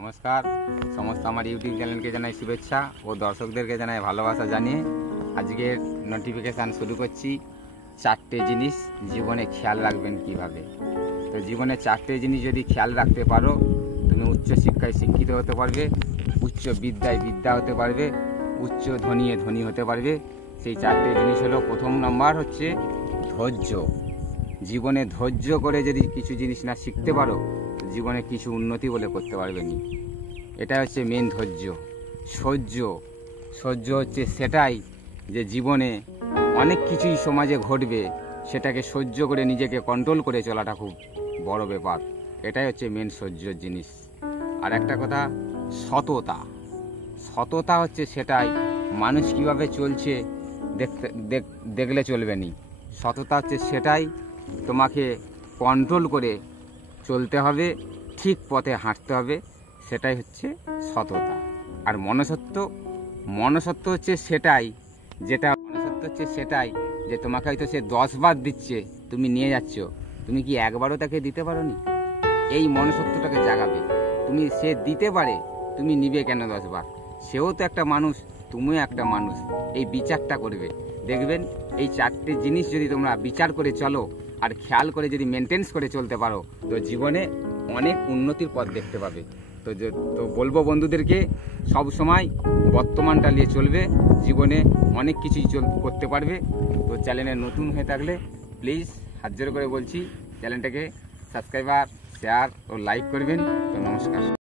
নমস্কার, সমস্ত আমার ইউটিউব চ্যানেলকে জানাই শুভেচ্ছা ও দর্শকদেরকে জানাই ভালোবাসা জানিয়ে আজকের নোটিফিকেশান শুরু করছি। 4টে জিনিস জীবনে খেয়াল রাখবেন কিভাবে। তো জীবনে 4টে জিনিস যদি খেয়াল রাখতে পারো, তুমি উচ্চ শিক্ষায় শিক্ষিত হতে পারবে, উচ্চ বিদ্যায় বিদ্যা হতে পারবে, উচ্চ ধনীয়ে ধনী হতে পারবে। সেই 4টে জিনিস হলো, প্রথম নম্বর হচ্ছে ধৈর্য। জীবনে ধৈর্য করে যদি কিছু জিনিস না শিখতে পারো, জীবনে কিছু উন্নতি বলে করতে পারবে না। এটা হচ্ছে মেন ধৈর্য। সহ্য হচ্ছে সেটাই যে জীবনে অনেক কিছুই সমাজে ঘটবে, সেটাকে সহ্য করে নিজেকে কন্ট্রোল করে চলাটা খুব বড় ব্যাপার। এটাই হচ্ছে মেন সহ্যর জিনিস। আর একটা কথা, সততা হচ্ছে সেটাই, মানুষ কিভাবে চলছে দেখলে চলবে না। সততা হচ্ছে সেটাই, তোমাকে কন্ট্রোল করে চলতে হবে, ঠিক পথে হাঁটতে হবে, সেটাই হচ্ছে সততা। আর মনসত্ব হচ্ছে সেটাই যে তোমাকে হয়তো সে 10 বার দিচ্ছে, তুমি নিয়ে যাচ্ছ, তুমি কি একবারও তাকে দিতে পারো নি? এই মনসত্বটাকে জাগাবে। সে দিতে পারে, তুমি নিবে কেন 10 বার? সেও তো একটা মানুষ, তুমিও একটা মানুষ। এই বিচারটা করবে, দেখবেন এই 4টে জিনিস যদি তোমরা বিচার করে চলো আর খেয়াল করে যদি মেনটেন্স করে চলতে পারো, তো জীবনে অনেক উন্নতির পথ দেখতে পাবে। তো বলবো বন্ধুদেরকে, সব সময় বর্তমানটা নিয়ে চলবে, জীবনে অনেক কিছুই করতে পারবে। তো চ্যানেলে নতুন হয়ে থাকলে প্লিজ হাত জোর করে বলছি, চ্যানেলটাকে সাবস্ক্রাইবার, শেয়ার ও লাইক করবেন। তো নমস্কার।